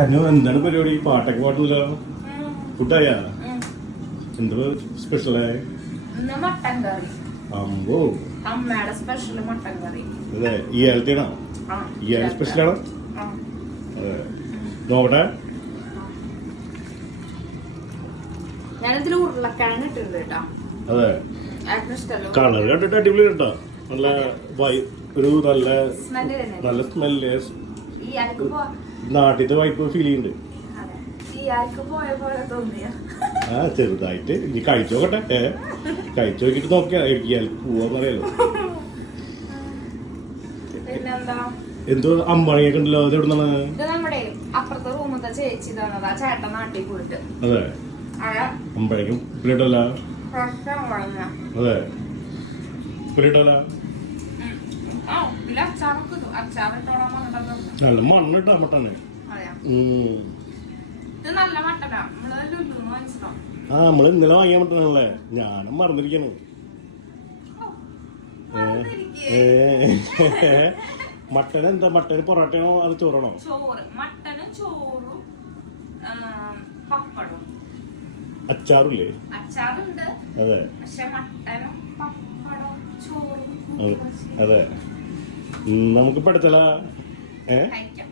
എന്താണ് പരിപാടി? പാട്ടൊക്കെ പാടില്ല. ഫുഡായാ? എന്താ സ്പെഷ്യലായ? അമ്പോ, അമ്മയുടെ സ്പെഷ്യൽ മട്ടൻ കറി. അതെ, ഇയാളത്തേണോ? ഇയാൾ സ്പെഷ്യലാണോ? അതെ, നോക്കട്ടെ. ഞാനിതിൽ ഉരുളക്കിഴങ്ങ് ഇട്ടിട്ടുണ്ട് കേട്ടോ. അതെ, കളർ കണ്ടിട്ട് അടിപൊളി കേട്ടോ. നല്ല ഒരു നല്ല സ്മെല്ല്, നാട്ടിലത്തെ വൈപ്പ് ഫീൽ ചെയ്യുന്നുണ്ട്. ആ ചെറുതായിട്ട് ഇനി കഴിച്ചു നോക്കട്ടെ. കഴിച്ചു നോക്കിട്ട് നോക്കിയാ ഇയാൾ പോവാന്ന് പറയാലോ. എന്തോ അമ്പാണിയൊക്കെ ഉണ്ടല്ലോ, അത് എവിടുന്നാണ്? നമ്മുടെ അപ്പുറത്തെ റൂമത്തെ ചേച്ചി ചേട്ടൻ നാട്ടിൽ പോയിട്ട്. അതെ, അമ്പഴേക്കും ഉപ്പിലിട്ടല്ല. അതെ, ഉപ്പിലിട്ടല്ല. നല്ല മണ്ണിട്ടാ മട്ടന്. ആ, നമ്മള് ഇന്നലെ വാങ്ങിയ മട്ടനാണല്ലേ. ഞാനും മറന്നിരിക്കണു. മട്ടൻ എന്താ? മട്ടന് പൊറോട്ടയാണോ അത് ചോറാണോ? അച്ചാറില്ലേ? അതെ അതെ, നമുക്ക് പഠിച്ചല്ല. കഴിക്കാം.